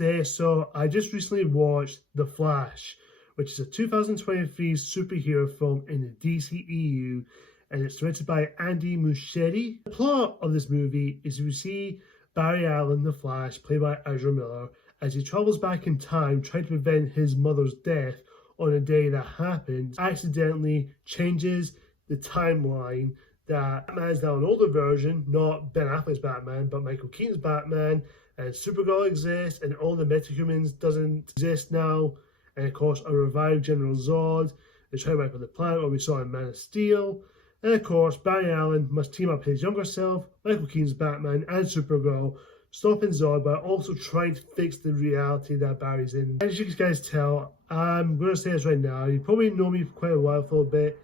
day, so I just recently watched The Flash, which is a 2023 superhero film in the DCEU, and it's directed by Andy Muschietti. The plot of this movie is we see Barry Allen, The Flash, played by Ezra Miller, as he travels back in time trying to prevent his mother's death on a day that happened, accidentally changes the timeline that Batman is now an older version, not Ben Affleck's Batman, but Michael Keaton's Batman, and Supergirl exists, and all the metahumans doesn't exist now, and of course a revived General Zod, they try to wipe out the planet, what we saw in Man of Steel, and of course Barry Allen must team up his younger self, Michael Keaton's Batman, and Supergirl, stopping Zod, but also trying to fix the reality that Barry's in. As you guys tell, I'm going to say this right now, you probably know me for quite a while for a bit.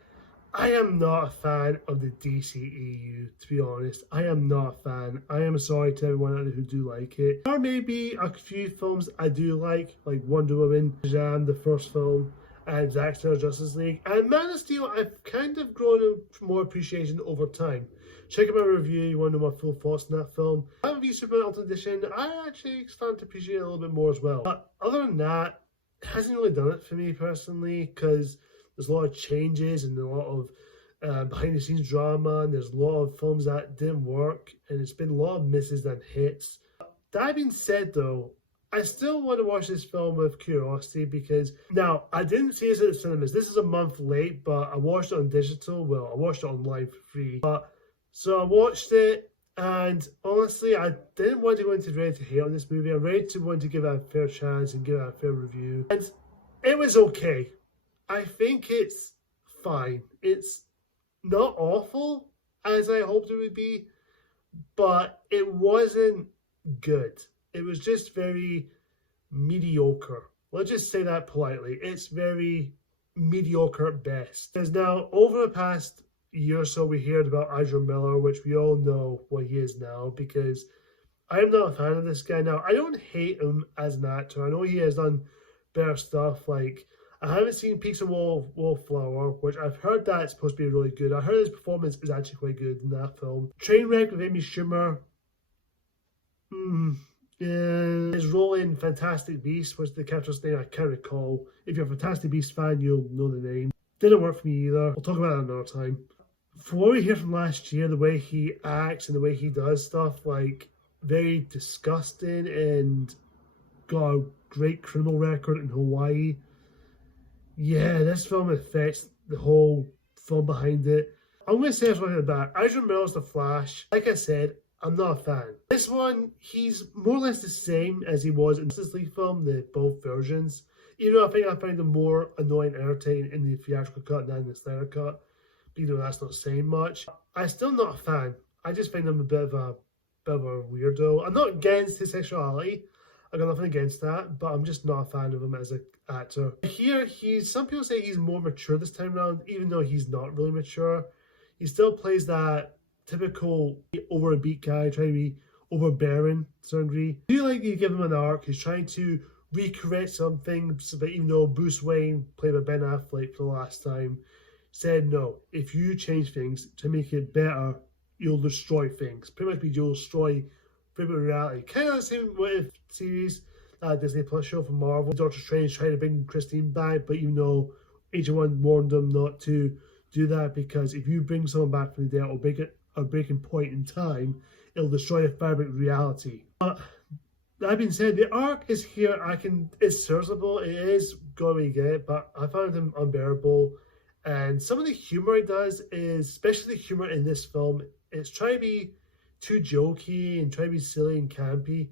I am not a fan of the DCEU, to be honest. I am not a fan. I am sorry to everyone out there who do like it. There may be a few films I do like Wonder Woman, Shazam, the first film, and Zack Snyder's Justice League. And Man of Steel, I've kind of grown more appreciation over time. Check out my review, you want to know my full thoughts on that film. Man v Superman Ultimate Edition, I actually started to appreciate it a little bit more as well. But other than that, it hasn't really done it for me personally, because there's a lot of changes and a lot of behind-the-scenes drama, and there's a lot of films that didn't work, and it's been a lot of misses than hits. That being said, though, I still want to watch this film with curiosity because, now, I didn't see this at the cinemas. This is a month late, but I watched it on digital. Well, I watched it online for free. So I watched it, and honestly, I didn't want to go into ready to hate on this movie. I wanted to give it a fair chance and give it a fair review. And it was okay. I think it's fine. It's not awful, as I hoped it would be, but it wasn't good. It was just very mediocre. Let's just say that politely. It's very mediocre at best. Because now, over the past year or so, we heard about Ezra Miller, which we all know what he is now, because I am not a fan of this guy. Now, I don't hate him as an actor. I know he has done better stuff, like I haven't seen Peaks of Wallflower, which I've heard that it's supposed to be really good. I heard his performance is actually quite good in that film. Trainwreck with Amy Schumer. Yeah. His role in Fantastic Beasts, which the character's name I can't recall. If you're a Fantastic Beasts fan, you'll know the name. Didn't work for me either. We'll talk about that another time. For what we hear from last year, the way he acts and the way he does stuff, very disgusting, and got a great criminal record in Hawaii. Yeah, this film affects the whole film behind it. I'm going to say this right at the back. Ezra Miller's The Flash. Like I said, I'm not a fan. This one, he's more or less the same as he was in the Justice League film, both versions. Even though I think I find them more annoying and entertaining in the theatrical cut than in the Snyder cut. Even though that's not saying much. I'm still not a fan. I just find him a bit of a weirdo. I'm not against his sexuality. I got nothing against that, but I'm just not a fan of him as an actor. Here, some people say he's more mature this time around, even though he's not really mature. He still plays that typical overbeat guy, trying to be overbearing to a certain degree. I feel like you give him an arc. He's trying to recreate something, but even though Bruce Wayne, played by Ben Affleck for the last time, said no, if you change things to make it better, you'll destroy things. Pretty much you'll destroy reality. Kind of the same with series, Disney Plus show from Marvel. Doctor Strange trying to bring Christine back, but even though Agent 1 warned them not to do that, because if you bring someone back from the dead or break it a breaking point in time, it'll destroy the fabric of reality. But that being said, the arc is here. It's serviceable. It is going to get it, but I found him unbearable. And some of the humor he does is, especially the humor in this film, it's trying to be too jokey and trying to be silly and campy.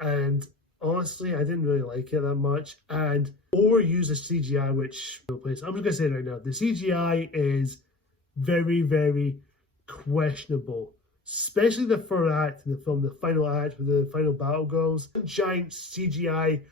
And honestly, I didn't really like it that much. And overuse the CGI, which I'm just going to say it right now. The CGI is very, very questionable. Especially the third act in the film, the final act where the final battle goes. Giant CGI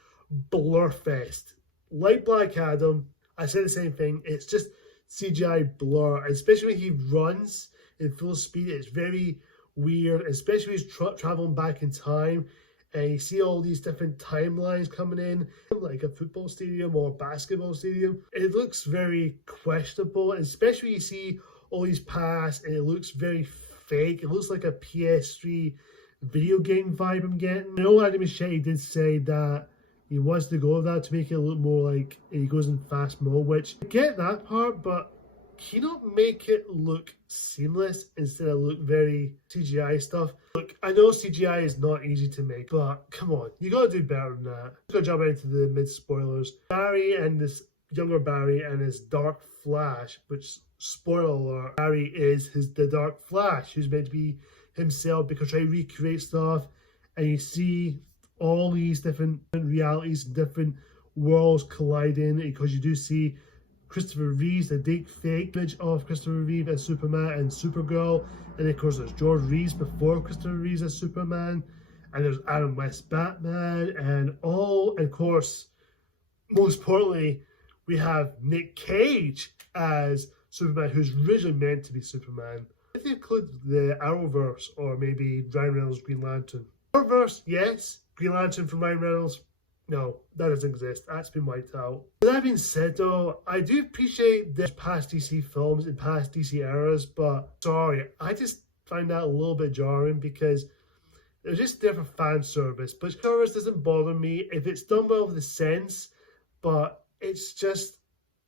blur fest. Like Black Adam, I said the same thing. It's just CGI blur. And especially when he runs in full speed, it's very weird. Especially when he's traveling back in time. And you see all these different timelines coming in, like a football stadium or a basketball stadium. It looks very questionable, and especially you see all these paths, and it looks very fake. It looks like a PS3 video game vibe I'm getting. I know Andy Muschietti did say that he wants to go with that to make it look more like he goes in fast mode, which I get that part, but can you not make it look seamless instead of look very CGI stuff? Look, I know CGI is not easy to make, but come on, you gotta do better than that. I'm gonna jump into the mid spoilers. Barry and this younger Barry and his Dark Flash, which, spoiler alert, Barry is the Dark Flash, who's meant to be himself because trying to recreate stuff, and you see all these different realities, different worlds colliding, because you do see Christopher Reeves, the deep fake image of Christopher Reeves as Superman and Supergirl, and of course there's George Reeves before Christopher Reeves as Superman, and there's Adam West Batman, and of course, most importantly, we have Nick Cage as Superman, who's originally meant to be Superman. If they include the Arrowverse, or maybe Ryan Reynolds' Green Lantern. Arrowverse, yes. Green Lantern from Ryan Reynolds, no, that doesn't exist. That's been wiped out. With that being said, though, I do appreciate the past DC films and past DC eras, but sorry, I just find that a little bit jarring because they're just there for fan service. But service doesn't bother me if it's done well with the sense, but it's just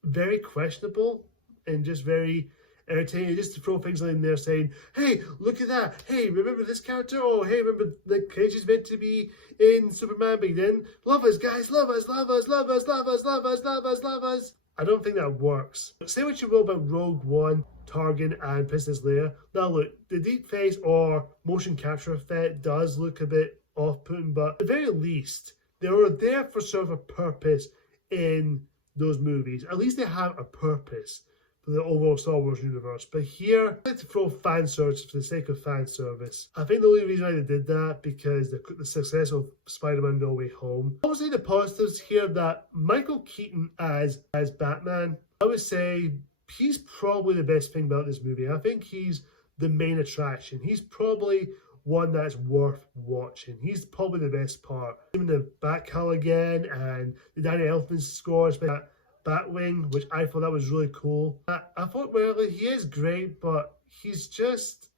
very questionable and just very irritating, just to throw things in there saying, hey, look at that, hey, remember this character, oh, hey, remember Nick Cage is meant to be in Superman, but then love us, guys, love us, love us, love us, love us, love us, love us, love us. I don't think that works. Say what you will about Rogue One, Tarkin, and Princess Leia. Now look, the deep face or motion capture effect does look a bit off-putting, but at the very least, they were there for sort of a purpose in those movies. At least they have a purpose for the overall Star Wars universe. But here, I like to throw fan service for the sake of fan service. I think the only reason why they did that because the success of Spider-Man No Way Home. I would say the positives here that Michael Keaton as Batman, I would say he's probably the best thing about this movie. I think he's the main attraction. He's probably one that's worth watching. He's probably the best part. Even the Batcall again and the Danny Elfman score, especially Batwing, which I thought that was really cool. I thought, well, he is great, but he's just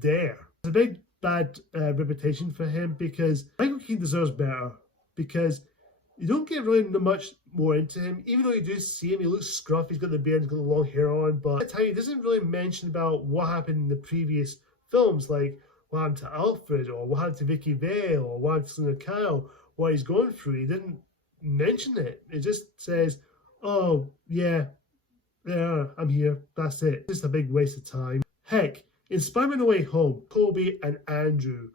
there. It's a big bad reputation for him because Michael Keaton deserves better, because you don't get really much more into him. Even though you do see him, he looks scruffy, he's got the beard, he's got the long hair on, but at the time he doesn't really mention about what happened in the previous films, like what happened to Alfred, or what happened to Vicky Vale, or what happened to Selena Kyle, what he's going through. He didn't mention it. It just says, oh, yeah, I'm here. That's it. Just a big waste of time. Heck, in Spider-Man No Way Home, Kobe and Andrew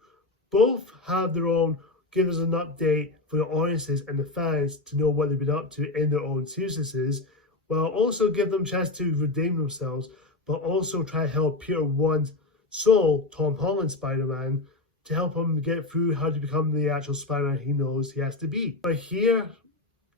both have their own, give us an update for the audiences and the fans to know what they've been up to in their own seriousnesses, while also give them a chance to redeem themselves, but also try to help Peter One's soul, Tom Holland's Spider-Man, to help him get through how to become the actual Spider-Man he knows he has to be. But here,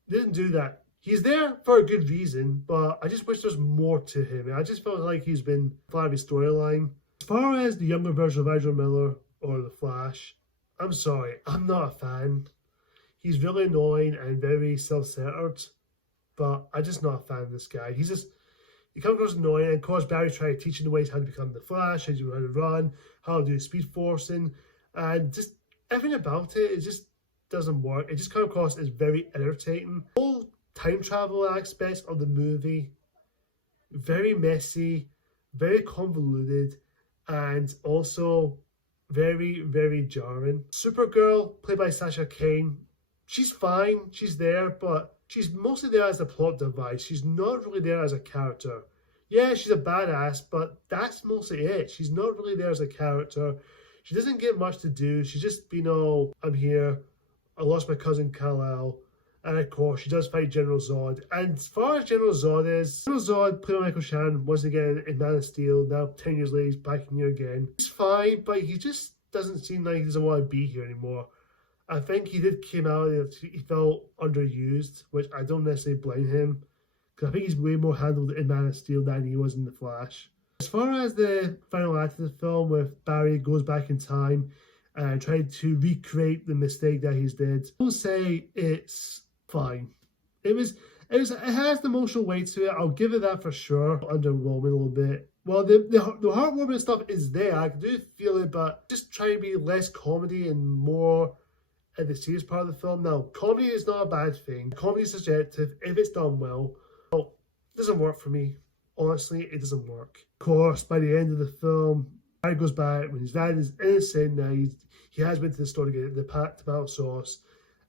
they didn't do that. He's there for a good reason, but I just wish there's more to him. I just felt like he's been part of his storyline. As far as the younger version of Ezra Miller or the Flash, I'm sorry, I'm not a fan. He's really annoying and very self-centered, but I'm just not a fan of this guy. He comes across annoying, and of course Barry's trying to teach him the ways how to become the Flash, how to run, how to do speed forcing, and just everything about it just doesn't work. It just comes across as very irritating. All time travel aspects of the movie, very messy, very convoluted, and also very, very jarring. Supergirl, played by Sasha Cain, she's fine, she's there, but she's mostly there as a plot device. She's not really there as a character. Yeah, she's a badass, but that's mostly it. She's not really there as a character. She doesn't get much to do. She's just, I'm here, I lost my cousin Kal-El, and of course, she does fight General Zod. And as far as General Zod is, General Zod, played by Michael Shannon, once again in Man of Steel, now 10 years later, he's back in here again. He's fine, but he just doesn't seem like he doesn't want to be here anymore. I think he came out and he felt underused, which I don't necessarily blame him, because I think he's way more handled in Man of Steel than he was in The Flash. As far as the final act of the film, with Barry goes back in time and trying to recreate the mistake that he's did, I will say it's fine. It has the emotional weight to it. I'll give it that for sure. Underwhelming a little bit. Well, the heartwarming stuff is there. I do feel it, but just try to be less comedy and more at the serious part of the film. Now, comedy is not a bad thing. Comedy is subjective if it's done well. Well, it doesn't work for me. Honestly, it doesn't work. Of course, by the end of the film, Harry goes back when his dad is innocent. Now he has been to the store to get the tomato sauce.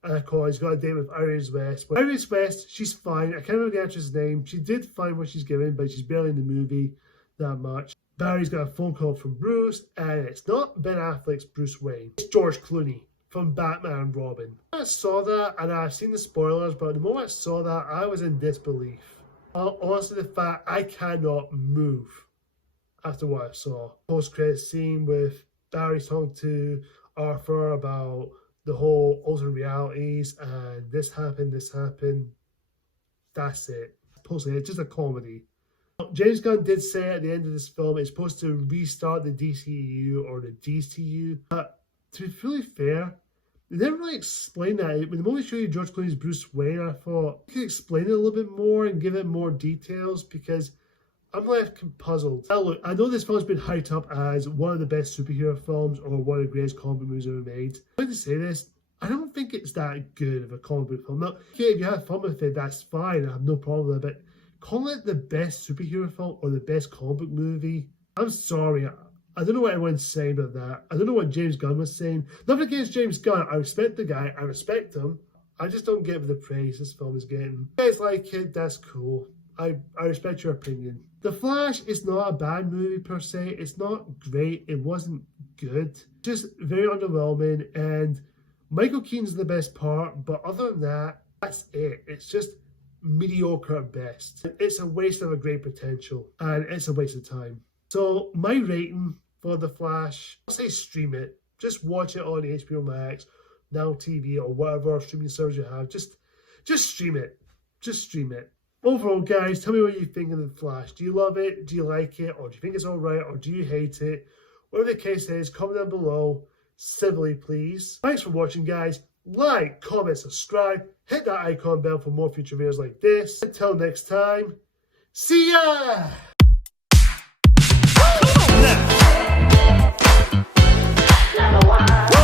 And of course, he's got a date with Iris West. But Iris West, she's fine. I can't remember the actress' name. She did find what she's given, but she's barely in the movie that much. Barry's got a phone call from Bruce, and it's not Ben Affleck's Bruce Wayne. It's George Clooney from Batman and Robin. I saw that, and I've seen the spoilers, but the moment I saw that, I was in disbelief. Honestly, the fact I cannot move after what I saw. Post-credit scene with Barry talking to Arthur about the whole alternate realities, and this happened. That's it. Supposedly, it's just a comedy. James Gunn did say at the end of this film it's supposed to restart the DCU or the DCU, but to be fully fair, they never really explained that. When the movie showed you George Clooney's Bruce Wayne, I thought you could explain it a little bit more and give it more details, because I'm left puzzled. Now look, I know this film's been hyped up as one of the best superhero films or one of the greatest comic book movies ever made. I'm going to say this, I don't think it's that good of a comic book film. Now, okay, if you have fun with it, that's fine, I have no problem with it, but calling it the best superhero film or the best comic book movie, I'm sorry. I don't know what everyone's saying about that. I don't know what James Gunn was saying. Nothing against James Gunn. I respect the guy. I respect him. I just don't get the praise this film is getting. If you guys like it, that's cool. I respect your opinion. The Flash is not a bad movie per se. It's not great. It wasn't good. Just very underwhelming. And Michael Keaton's the best part. But other than that, that's it. It's just mediocre at best. It's a waste of a great potential. And it's a waste of time. So my rating for The Flash, I'll say stream it. Just watch it on HBO Max, Now TV, or whatever streaming service you have. Just stream it. Just stream it. Overall, guys, tell me what you think of The Flash. Do you love it? Do you like it? Or do you think it's alright? Or do you hate it? Whatever the case is, comment down below. Civilly, please. Thanks for watching, guys. Like, comment, subscribe. Hit that icon bell for more future videos like this. Until next time, see ya! Number one.